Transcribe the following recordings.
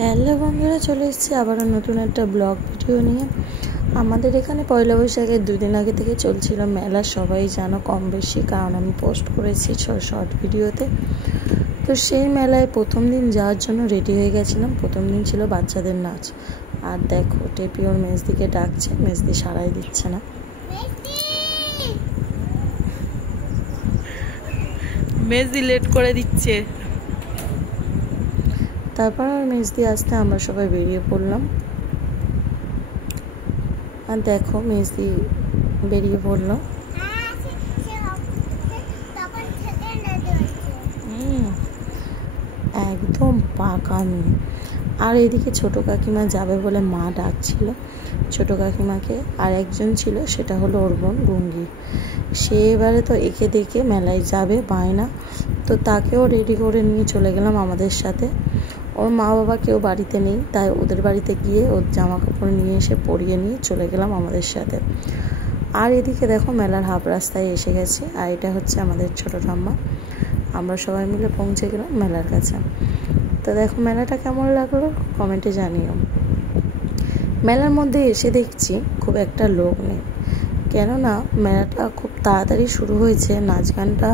Hello বন্ধুরা, চলে এসেছি আবারও নতুন একটা ব্লগ ভিডিও নিয়ে। আমাদের এখানে পয়লা বৈশাখের দুদিন আগে থেকে চলছিল মেলা, সবাই জানো কম বেশি, কারণ আমি পোস্ট করেছি শর্ট ভিডিওতে। তো সেই মেলায় প্রথম দিন যাওয়ার জন্য রেডি হয়ে গেছিলাম। প্রথম দিন ছিল বাচ্চাদের নাচ। আর দেখো টেপি ওর মেজদিকে ডাকছে, মেজদি সাড়াই দিচ্ছে না। মেজদি লেট করে দিচ্ছে। তারপর আর মেজদি আসতে আমরা সবাই বেরিয়ে পড়লাম। আর দেখো মেজদি বেরিয়ে পড়লো। একদম পাকামি। আর এদিকে ছোটো কাকিমা যাবে বলে মা ডাকছিল ছোটো কাকিমাকে। আর একজন ছিল, সেটা হলো ওর বোন গুঙ্গি। সে এবারে তো একে দেখে মেলায় যাবে বায়না, তো তাকেও রেডি করে নিয়ে চলে গেলাম আমাদের সাথে। ওর মা বাবা কেউ বাড়িতে নেই, তাই ওদের বাড়িতে গিয়ে ওর জামা কাপড় নিয়ে এসে পরিয়ে নিয়ে চলে গেলাম আমাদের সাথে। আর এদিকে দেখো মেলার হাফ রাস্তায় এসে গেছে। আর এটা হচ্ছে আমাদের ছোটো ঠাম্মা। আমরা সবাই মিলে পৌঁছে গেলাম মেলার কাছে। তো দেখো মেলাটা কেমন লাগলো কমেন্টে জানিও। মেলার মধ্যে এসে দেখছি খুব একটা লোক নেই, কেননা মেলাটা খুব তাড়াতাড়ি শুরু হয়েছে। নাচ গানটা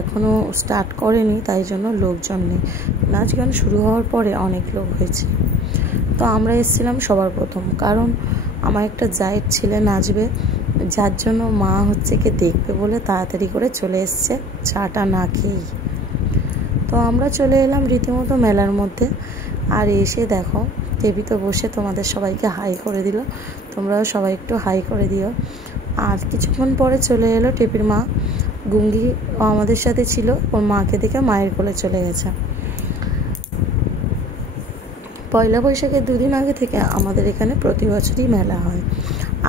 এখনও স্টার্ট করেনি, তাই জন্য লোকজন নেই। নাচ গান শুরু হওয়ার পরে অনেক লোক হয়েছে। তো আমরা এসেছিলাম সবার প্রথম, কারণ আমার একটা জায়ের ছেলে নাচবে, যার জন্য মা হচ্ছে কি দেখবে বলে তাড়াতাড়ি করে চলে এসছে চাটা না খেয়েই। তো আমরা চলে এলাম রীতিমতো মেলার মধ্যে। আর এসে দেখো টেপি তো বসে তোমাদের সবাইকে হাই করে দিল, তোমরাও সবাই একটু হাই করে দিও। আর কিছুক্ষণ পরে চলে এলো টেপির মা গুঙ্গি, ও আমাদের সাথে ছিল। ওর মাকে দেখে মায়ের কোলে চলে গেছে। পয়লা বৈশাখের দুদিন আগে থেকে আমাদের এখানে প্রতি বছরই মেলা হয়,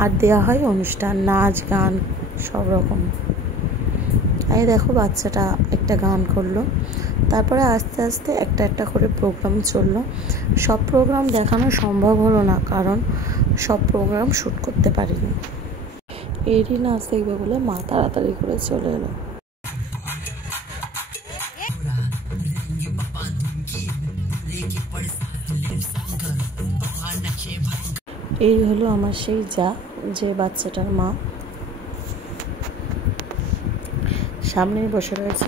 আর দেওয়া হয় অনুষ্ঠান, নাচ গান সব রকম। এই দেখো বাচ্চাটা একটা গান করলো। তারপরে আস্তে আস্তে একটা একটা করে প্রোগ্রাম চললো। সব প্রোগ্রাম দেখানো সম্ভব হলো না, কারণ সব প্রোগ্রাম শ্যুট করতে পারিনি। এরই নাচ দেখবে বলে মা তাড়াতাড়ি করে চলে এলো। এই হলো আমার সেই যা, যে বাচ্চাটার মা সামনেই বসে রয়েছে।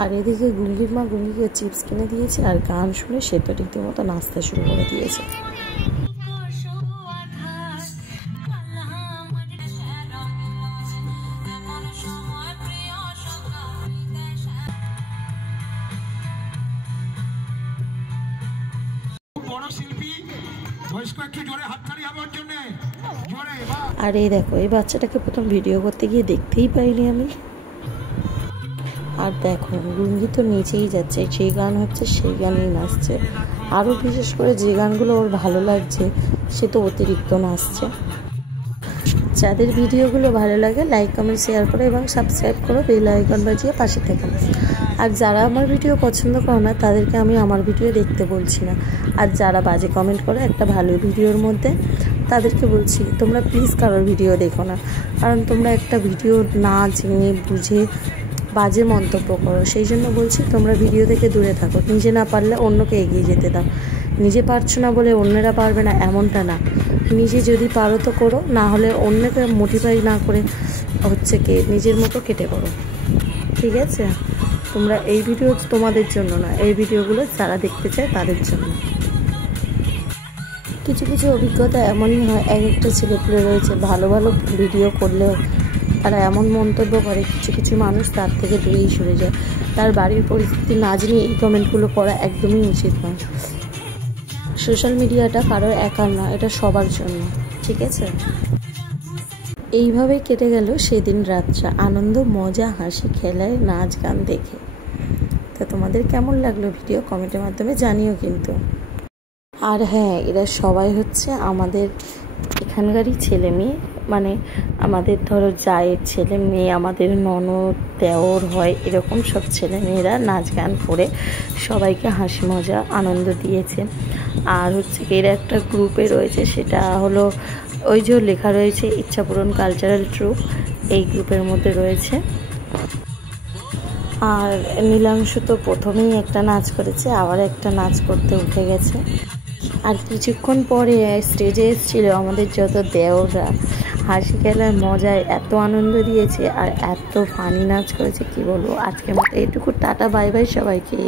আর এদিকে গুঙ্গির মা গুঙ্গিকে চিপস কিনে দিয়েছে, আর গান শুনে সে তো রীতিমতো নাচতে শুরু করে দিয়েছে। আর এই দেখো এই বাচ্চাটাকে প্রথম ভিডিও করতে গিয়ে দেখতেই পাইনি আমি। আর দেখো গুঙ্গি তো নিচেই যাচ্ছে, সেই গান হচ্ছে সেই গানেই নাচছে। আরও বিশেষ করে যে গানগুলো ওর ভালো লাগছে সে তো অতিরিক্ত নাচছে। যাদের ভিডিওগুলো ভালো লাগে লাইক কমেন্ট শেয়ার করো এবং সাবস্ক্রাইব করো, বেল আইকন বাজিয়ে পাশে থেকো। আর যারা আমার ভিডিও পছন্দ করো না তাদেরকে আমি আমার ভিডিও দেখতে বলছি না। আর যারা বাজে কমেন্ট করো একটা ভালো ভিডিওর মধ্যে, তাদেরকে বলছি তোমরা প্লিজ কারোর ভিডিও দেখো না, কারণ তোমরা একটা ভিডিও না জেনে বুঝে বাজে মন্তব্য করো। সেই জন্য বলছি তোমরা ভিডিও থেকে দূরে থাকো। নিজে না পারলে অন্যকে এগিয়ে যেতে দাও। নিজে পারছো না বলে অন্যরা পারবে না এমনটা না। নিজে যদি পারো তো করো, না হলে অন্যকে মোটিফাই না করে হচ্ছে কি নিজের মতো কেটে করো, ঠিক আছে? তোমরা এই ভিডিও তোমাদের জন্য না, এই ভিডিওগুলো যারা দেখতে চায় তাদের জন্য। কিছু কিছু অভিজ্ঞতা এমনই হয়, এক একটা ছেলেপুলে রয়েছে ভালো ভালো ভিডিও করলেও তারা এমন মন্তব্য করে, কিছু কিছু মানুষ তার থেকে দূরেই সরে যায়। তার বাড়ির পরিস্থিতি না জেনে এই কমেন্টগুলো করা একদমই উচিত নয়। সোশ্যাল মিডিয়াটা কারোর একার না, এটা সবার জন্য, ঠিক আছে? এইভাবেই কেটে গেল সেদিন রাতটা আনন্দ মজা হাসি খেলায় নাচ গান দেখে। তা তোমাদের কেমন লাগলো ভিডিও কমেন্টের মাধ্যমে জানিও কিন্তু। আর হ্যাঁ, এরা সবাই হচ্ছে আমাদের এখানকারই ছেলে মেয়ে, মানে আমাদের ধরো জায়ের ছেলে মেয়ে, আমাদের ননদ দেওর হয়, এরকম সব ছেলে মেয়েরা নাচ গান করে সবাইকে হাসি মজা আনন্দ দিয়েছে। আর হচ্ছে এর একটা গ্রুপে রয়েছে, সেটা হলো ওই যে লেখা রয়েছে ইচ্ছাপূরণ কালচারাল ট্রুপ, এই গ্রুপের মধ্যে রয়েছে। আর নীলাংশু তো প্রথমেই একটা নাচ করেছে, আবার একটা নাচ করতে উঠে গেছে। আর কিছুক্ষণ পরে স্টেজে এসেছিল আমাদের যত দেওররা, হাসি খেলার মজায় এত আনন্দ দিয়েছে আর এত ফানি নাচ করেছে কি বলবো। আজকের মতো এইটুকু, টাটা বাই বাই সবাইকে।